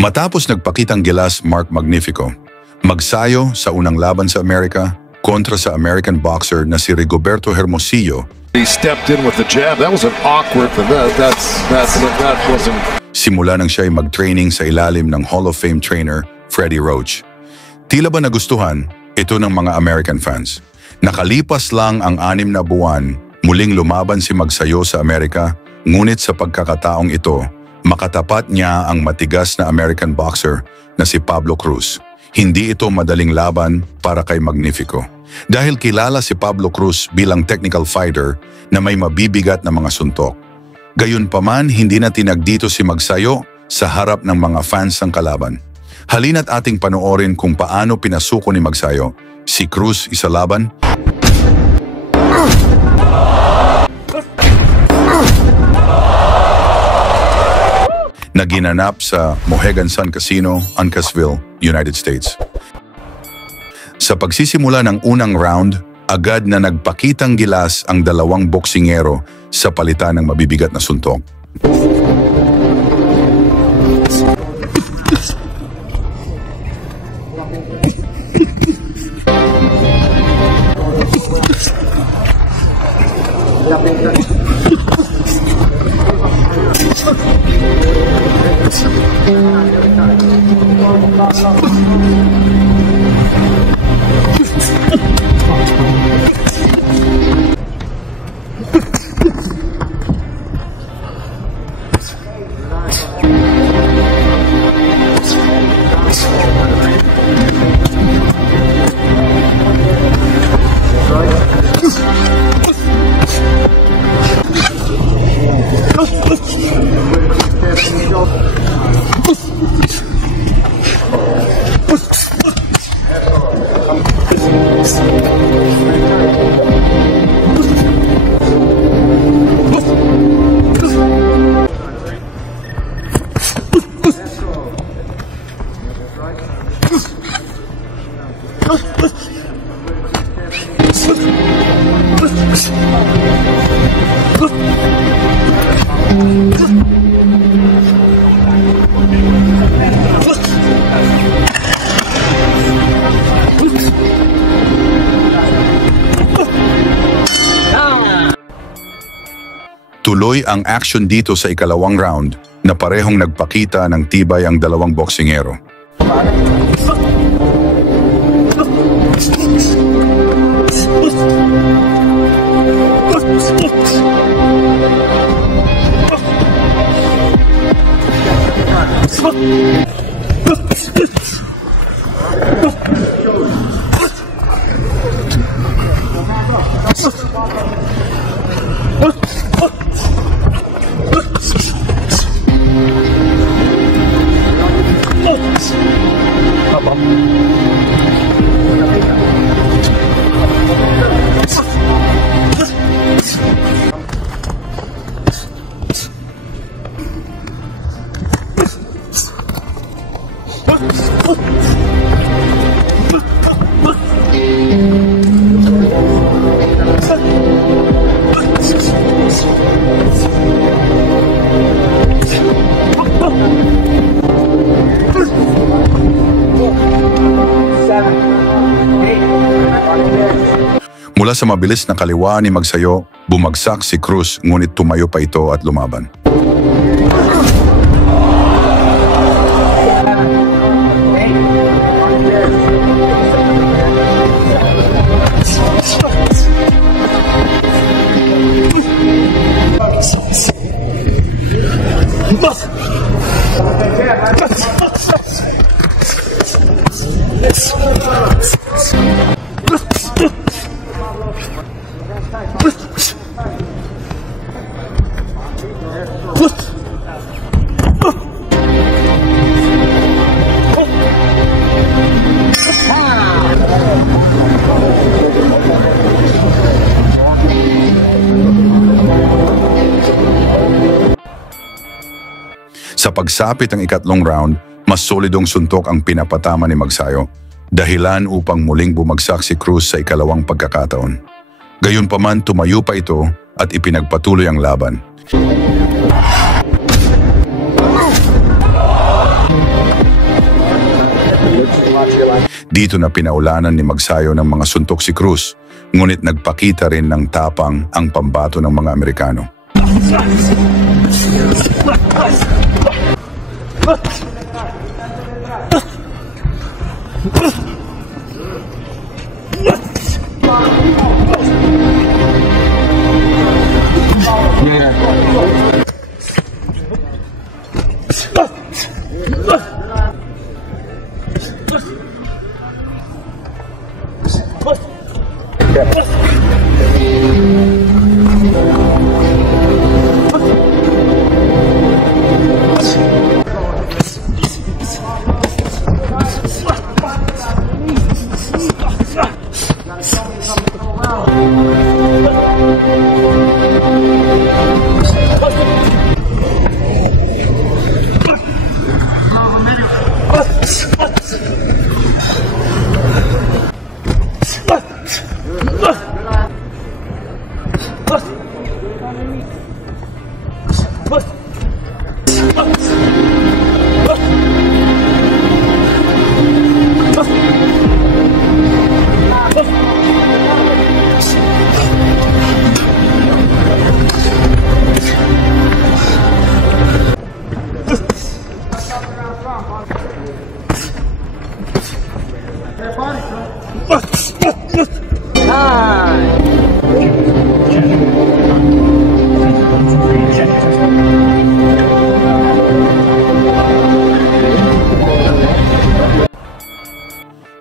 Matapos nagpakitang gilas Mark Magnifico, magsayo sa unang laban sa Amerika kontra sa American boxer na si Rigoberto Hermosillo. He stepped in with the jab. That was an awkward thing. That wasn't. Simula nang siya ay mag-training sa ilalim ng Hall of Fame trainer Freddie Roach. Tila ba nagustuhan ito ng mga American fans? Nakalipas lang ang 6 na buwan, muling lumaban si Magsayo sa Amerika, ngunit sa pagkakataong ito, makatapat niya ang matigas na American boxer na si Pablo Cruz. Hindi ito madaling laban para kay Magnifico. Dahil kilala si Pablo Cruz bilang technical fighter na may mabibigat na mga suntok. Gayunpaman, hindi na tinagdito si Magsayo sa harap ng mga fans ng kalaban. Halina't ating panoorin kung paano pinasuko ni Magsayo si Cruz sa laban. Na ginanap sa Mohegan Sun Casino, Uncasville, United States. Sa pagsisimula ng unang round, agad na nagpakitang gilas ang dalawang boksingero sa palitan ng mabibigat na suntok. Tuloy ang action dito sa ikalawang round na parehong nagpakita ng tibay ang dalawang boksingero. Mula sa mabilis na kaliwa ni Magsayo, bumagsak si Cruz ngunit tumayo pa ito at lumaban. Sa pagsapit ng ikatlong round, mas solidong suntok ang pinapatama ni Magsayo, dahilan upang muling bumagsak si Cruz sa ikalawang pagkakataon. Gayunpaman, tumayo pa ito at ipinagpatuloy ang laban. Dito na pinaulanan ni Magsayo ng mga suntok si Cruz, ngunit nagpakita rin ng tapang ang pambato ng mga Amerikano.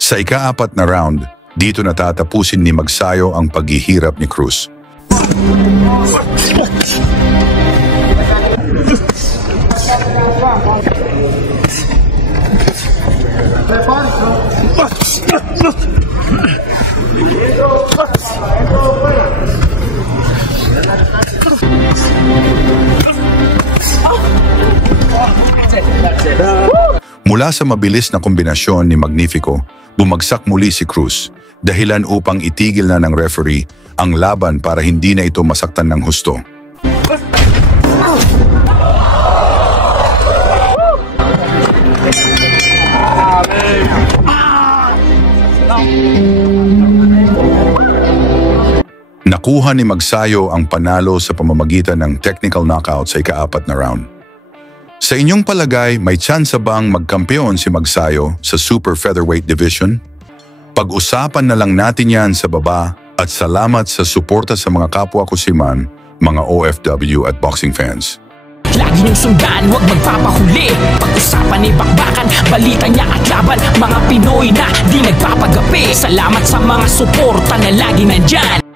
Sa ika-4 na round, dito natatapusin ni Magsayo ang paghihirap ni Cruz. Mula sa mabilis na kombinasyon ni Magnifico, bumagsak muli si Cruz, dahilan upang itigil na ng referee ang laban para hindi na ito masaktan ng husto. Nakuha ni Magsayo ang panalo sa pamamagitan ng technical knockout sa ika-4 na round. Sa inyong palagay, may tsansa bang magkampeon si Magsayo sa Super Featherweight Division? Pag-usapan na lang natin yan sa baba at salamat sa suporta sa mga kapwa ko siman, mga OFW at boxing fans. Lagi niyong sundan, huwag magpapahuli. Pag-usapan ay bakbakan, balita niya at laban. Mga Pinoy na di nagpapagapi. Salamat sa mga suporta na lagi nandyan.